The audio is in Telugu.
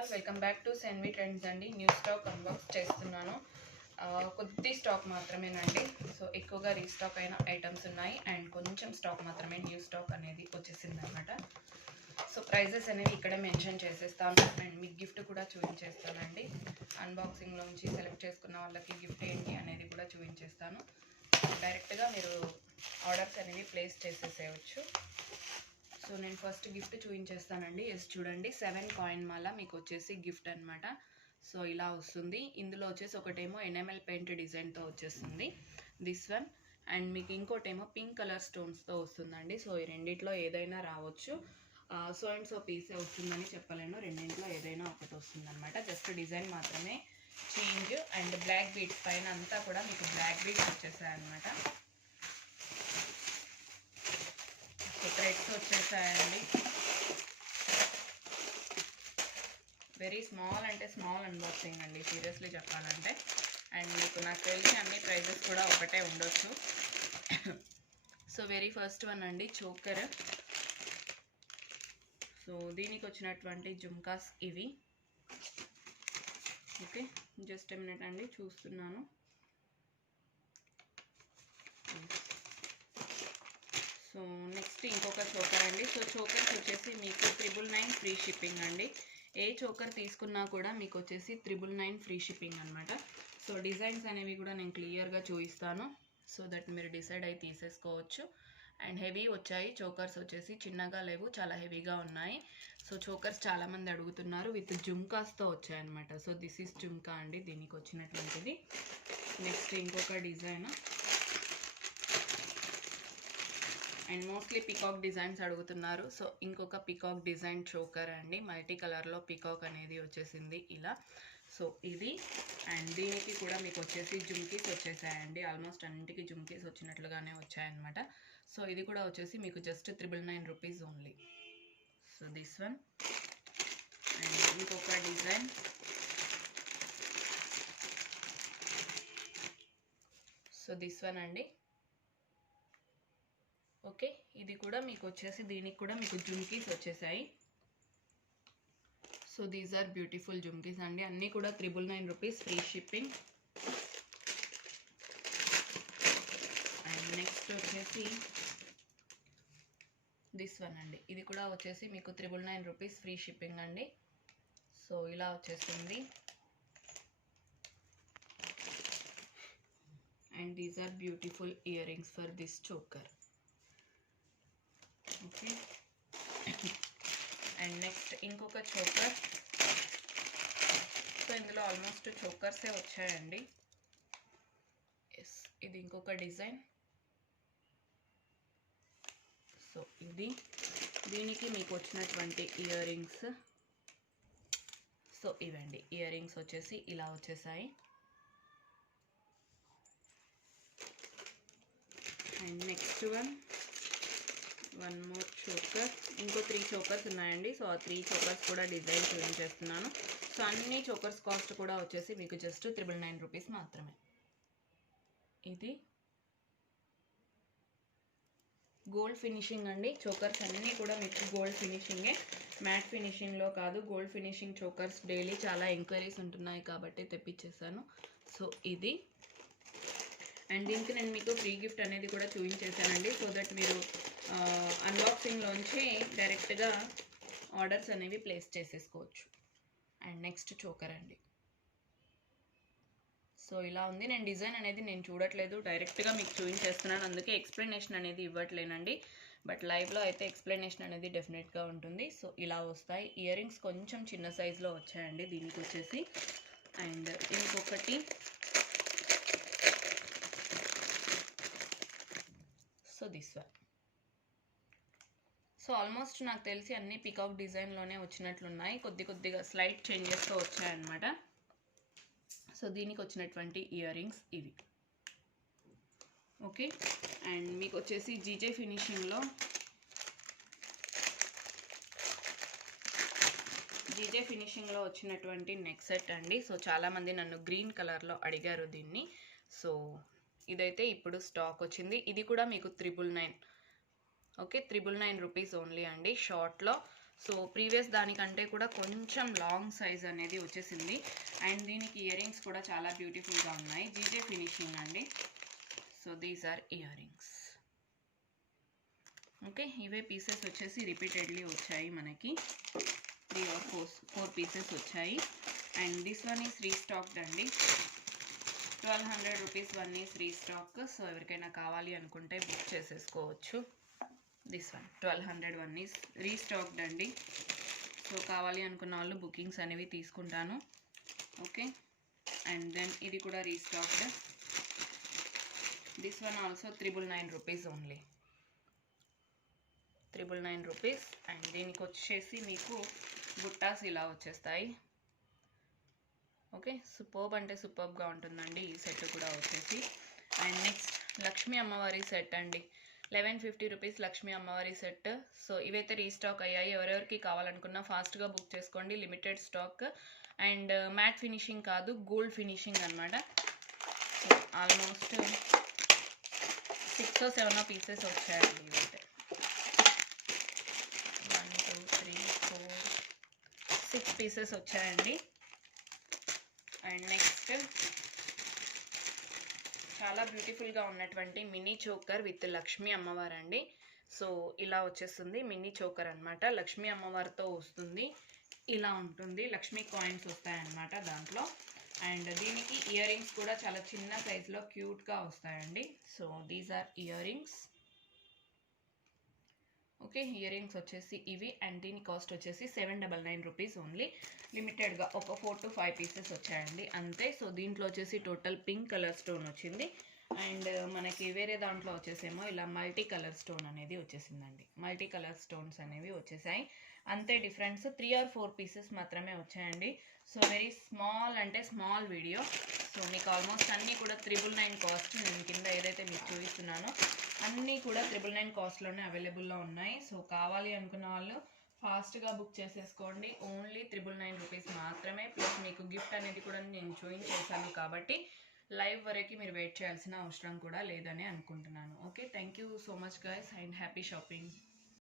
All, welcome back to Senvi trends అండి. న్యూ స్టాక్ అన్బాక్స్ చేస్తున్నాను. కొద్ది స్టాక్ మాత్రమేనండి. సో ఎక్కువగా రీస్టాక్ అయిన ఐటమ్స్ ఉన్నాయి అండ్ కొంచెం స్టాక్ మాత్రమే న్యూ స్టాక్ అనేది వచ్చేసింది అనమాట. సో ప్రైజెస్ అనేవి ఇక్కడ మెన్షన్ చేసేస్తాను అండ్ మీకు గిఫ్ట్ కూడా చూపించేస్తానండి. అన్బాక్సింగ్లోంచి సెలెక్ట్ చేసుకున్న వాళ్ళకి గిఫ్ట్ ఏంటి అనేది కూడా చూపించేస్తాను. డైరెక్ట్గా మీరు ఆర్డర్స్ అనేవి ప్లేస్ చేసేసేయచ్చు. సో నేను ఫస్ట్ గిఫ్ట్ చూపించేస్తానండి. చూడండి, 7 కాయిన్ మాల మీకు వచ్చేసి గిఫ్ట్ అనమాట. సో ఇలా వస్తుంది. ఇందులో వచ్చేసి ఒకటేమో ఎనామెల్ పెయింట్ డిజైన్తో వచ్చేస్తుంది దిస్ వన్, అండ్ మీకు ఇంకోటేమో పింక్ కలర్ స్టోన్స్తో వస్తుందండి. సో ఈ రెండిట్లో ఏదైనా రావచ్చు. సో అండ్ సో పీసే వస్తుందని చెప్పలేను, రెండింట్లో ఏదైనా ఒకటి వస్తుంది అనమాట. జస్ట్ డిజైన్ మాత్రమే చేంజ్. అండ్ బ్లాక్ బీడ్స్ పైన అంతా కూడా మీకు బ్లాక్ బీడ్స్ వచ్చేసాయి అనమాట. థ్రెడ్స్ వచ్చేసాయండి. వెరీ స్మాల్ అంటే స్మాల్ అన్బాక్సింగ్ అండి, సీరియస్లీ చెప్పాలంటే. అండ్ మీకు నాకు తెలిసి అన్ని ప్రైజెస్ కూడా ఒకటే ఉండొచ్చు. సో వెరీ ఫస్ట్ వన్ అండి, చోకర్. సో దీనికి వచ్చినటువంటి జుమ్కాస్ ఇవి. ఓకే, జస్ట్ ఏ మినిట్ అండి, చూస్తున్నాను. సో నెక్స్ట్ ఇంకొక చోకర్ అండి. సో చోకర్స్ వచ్చేసి మీకు 999 ఫ్రీ షిప్పింగ్ అండి. ఏ చోకర్ తీసుకున్నా కూడా మీకు వచ్చేసి 999 ఫ్రీ షిప్పింగ్ అనమాట. సో డిజైన్స్ అనేవి కూడా నేను క్లియర్గా చూపిస్తాను, సో దట్ మీరు డిసైడ్ అయి తీసేసుకోవచ్చు. అండ్ హెవీ వచ్చాయి చోకర్స్, వచ్చేసి చిన్నగా లేవు, చాలా హెవీగా ఉన్నాయి. సో చోకర్స్ చాలామంది అడుగుతున్నారు, విత్ జుమ్కాస్తో వచ్చాయన్నమాట. సో దిస్ ఈస్ జుమ్కా అండి దీనికి వచ్చినటువంటిది. నెక్స్ట్ ఇంకొక design, and mostly peacock designs అడుగుతున్నారు. సో ఇంకొక పికాక్ డిజైన్ చోకర్ అండి, మల్టీ కలర్లో పికాక్ అనేది వచ్చేసింది ఇలా. సో ఇది, అండ్ దీనికి కూడా మీకు వచ్చేసి జుమ్కీస్ వచ్చేసాయండి. ఆల్మోస్ట్ అన్నింటికి జుమ్కీస్ వచ్చినట్లుగానే వచ్చాయన్నమాట. సో ఇది కూడా వచ్చేసి మీకు just 999 rupees only. So this one, and ఇంకొక డిజైన్. సో దిస్ వన్ అండి. ఓకే, ఇది కూడా మీకు వచ్చేసి దీనికి కూడా మీకు జుమ్కీస్ వచ్చేసాయి. సో దీస్ ఆర్ బ్యూటిఫుల్ జుమ్కీస్ అండి, అన్నీ కూడా 999 rupees free shipping. And next వచ్చేసి దిస్ వన్ అండి, ఇది కూడా వచ్చేసి మీకు 999 రూపీస్ ఫ్రీ షిప్పింగ్ అండి. సో ఇలా వచ్చేసింది. And these are beautiful earrings for this choker. Okay, and next ఇంకొక చోకర్. సో ఇందులో ఆల్మోస్ట్ చోకర్సే వచ్చాయండి. ఎస్, ఇది ఇంకొక డిజైన్. సో ఇది, దీనికి మీకు వచ్చినటువంటి ఇయర్ రింగ్స్. సో ఇవండి ఇయర్ రింగ్స్ వచ్చేసి ఇలా వచ్చేసాయి. And next one more choker. ఇంకో 3 చోకర్స్ ఉన్నాయండి. సో ఆ 3 చోకర్స్ కూడా డిజైన్ చూపించేస్తున్నాను. సో అన్ని చోకర్స్ కాస్ట్ కూడా వచ్చేసి మీకు జస్ట్ 999 రూపీస్ మాత్రమే. ఇది గోల్డ్ ఫినిషింగ్ అండి. చోకర్స్ అన్నీ కూడా మీకు గోల్డ్ ఫినిషింగే, మ్యాట్ ఫినిషింగ్లో కాదు, గోల్డ్ ఫినిషింగ్ చోకర్స్. డైలీ చాలా ఎంక్వైరీస్ ఉంటున్నాయి కాబట్టి తెప్పించేసాను. సో ఇది, అండ్ దీనికి నేను మీకు ఫ్రీ గిఫ్ట్ అనేది కూడా చూపించేసానండి. సో దట్ మీరు అన్బాక్సింగ్లోంచి డైరెక్ట్గా ఆర్డర్స్ అనేవి ప్లేస్ చేసేసుకోవచ్చు. అండ్ నెక్స్ట్ చోకర్ అండి. సో ఇలా ఉంది. నేను డిజైన్ అనేది నేను చూడట్లేదు, డైరెక్ట్గా మీకు చూపించేస్తున్నాను, అందుకే ఎక్స్ప్లెనేషన్ అనేది ఇవ్వట్లేనండి. బట్ లైవ్లో అయితే ఎక్స్ప్లెనేషన్ అనేది డెఫినెట్గా ఉంటుంది. సో ఇలా వస్తాయి. ఇయర్ రింగ్స్ కొంచెం చిన్న సైజులో వచ్చాయండి దీనికి వచ్చేసి. అండ్ ఇంకొకటి, so this one. So almost నాకు తెలిసి అన్ని పికాక్ డిజైన్లోనే వచ్చినట్లున్నాయి, కొద్దిగా స్లైట్ చేంజెస్తో వచ్చాయన్నమాట. సో దీనికి వచ్చినటువంటి ఇయర్ రింగ్స్ ఇవి. ఓకే, అండ్ మీకు వచ్చేసి జీజే ఫినిషింగ్లో వచ్చినటువంటి నెక్ సెట్ అండి. సో చాలామంది నన్ను గ్రీన్ కలర్లో అడిగారు దీన్ని. సో ఇదైతే ఇప్పుడు స్టాక్ వచ్చింది. ఇది కూడా మీకు 999. ఓకే, 999 రూపీస్ ఓన్లీ అండి షార్ట్లో. సో ప్రీవియస్ దానికంటే కూడా కొంచెం లాంగ్ సైజ్ అనేది వచ్చేసింది. అండ్ దీనికి ఇయర్ రింగ్స్ కూడా చాలా బ్యూటిఫుల్గా ఉన్నాయి. జీజే ఫినిషింగ్ అండి. So these are earrings. Okay, ఇవే పీసెస్ వచ్చేసి రిపీటెడ్లీ వచ్చాయి మనకి. 3 or 4 పీసెస్ వచ్చాయి. And this one is restocked అండి. 1200 rupees one is restock. So ఎవరికైనా కావాలి అనుకుంటే బుక్ చేసేసుకోవచ్చు. This one 1200 one is restocked అండి. సో కావాలి అనుకున్న వాళ్ళు బుకింగ్స్ అనేవి తీసుకుంటాను. ఓకే, అండ్ దెన్ ఇది కూడా restocked. This one also 999 rupees only. 999 rupees. And దీనికి వచ్చేసి మీకు బుట్టాస్ ఇలా వచ్చేస్తాయి. ఓకే, సూపర్బ్ అంటే సూపర్బ్గా ఉంటుందండి ఈ సెట్ కూడా వచ్చేసి. అండ్ నెక్స్ట్ లక్ష్మీ అమ్మవారి సెట్ అండి. 1150 రూపీస్ లక్ష్మీ అమ్మవారి సెట్. సో ఇవైతే రీస్టాక్ అయ్యాయి. ఎవరెవరికి కావాలనుకున్నా ఫాస్ట్గా బుక్ చేసుకోండి. Limited stock. And matte finishing కాదు, గోల్డ్ ఫినిషింగ్ అనమాట. సో ఆల్మోస్ట్ 6 or 7 పీసెస్ వచ్చాయండి ఇవైతే. 1 2 3 4 6 పీసెస్ వచ్చాయండి. అండ్ నెక్స్ట్ చాలా బ్యూటిఫుల్గా ఉన్నటువంటి మినీ చోకర్ విత్ లక్ష్మీ అమ్మవారు అండి. సో ఇలా వచ్చేస్తుంది మినీ చోకర్ అనమాట. లక్ష్మీ అమ్మవారితో వస్తుంది. ఇలా ఉంటుంది. లక్ష్మీ కాయిన్స్ వస్తాయన్నమాట దాంట్లో. అండ్ దీనికి ఇయర్ రింగ్స్ కూడా చాలా చిన్న సైజులో క్యూట్గా వస్తాయండి. So these are earrings. Okay, earrings వచ్చేసి ఇవి. అండ్ దీని కాస్ట్ వచ్చేసి 799 రూపీస్ ఓన్లీ. లిమిటెడ్గా ఒక 4 to 5 పీసెస్ వచ్చాయండి అంతే. సో దీంట్లో వచ్చేసి టోటల్ పింక్ కలర్ స్టోన్ వచ్చింది. అండ్ మనకి వేరే దాంట్లో వచ్చేసేమో ఇలా మల్టీ కలర్ స్టోన్ అనేది వచ్చేసిందండి. మల్టీ కలర్ స్టోన్స్ అనేవి వచ్చేసాయి అంతే. డిఫరెన్స్ 3 or 4 పీసెస్ మాత్రమే వచ్చాయండి. సో వెరీ స్మాల్ అంటే స్మాల్ వీడియో. సో మీకు ఆల్మోస్ట్ అన్నీ కూడా 999 కాస్ట్. నేను కింద ఏదైతే మీకు చూపిస్తున్నానో అన్నీ కూడా 999 కాస్ట్లోనే అవైలబుల్లో ఉన్నాయి. సో కావాలి అనుకున్న వాళ్ళు ఫాస్ట్గా బుక్ చేసేసుకోండి. ఓన్లీ 999 రూపీస్ మాత్రమే. ప్లస్ మీకు గిఫ్ట్ అనేది కూడా నేను చూపించేసాను కాబట్టి లైవ్ వరకు మీరు వెయిట్ చేయాల్సిన అవసరం కూడా లేదని అనుకుంటున్నాను. Okay, thank you so much guys and happy shopping.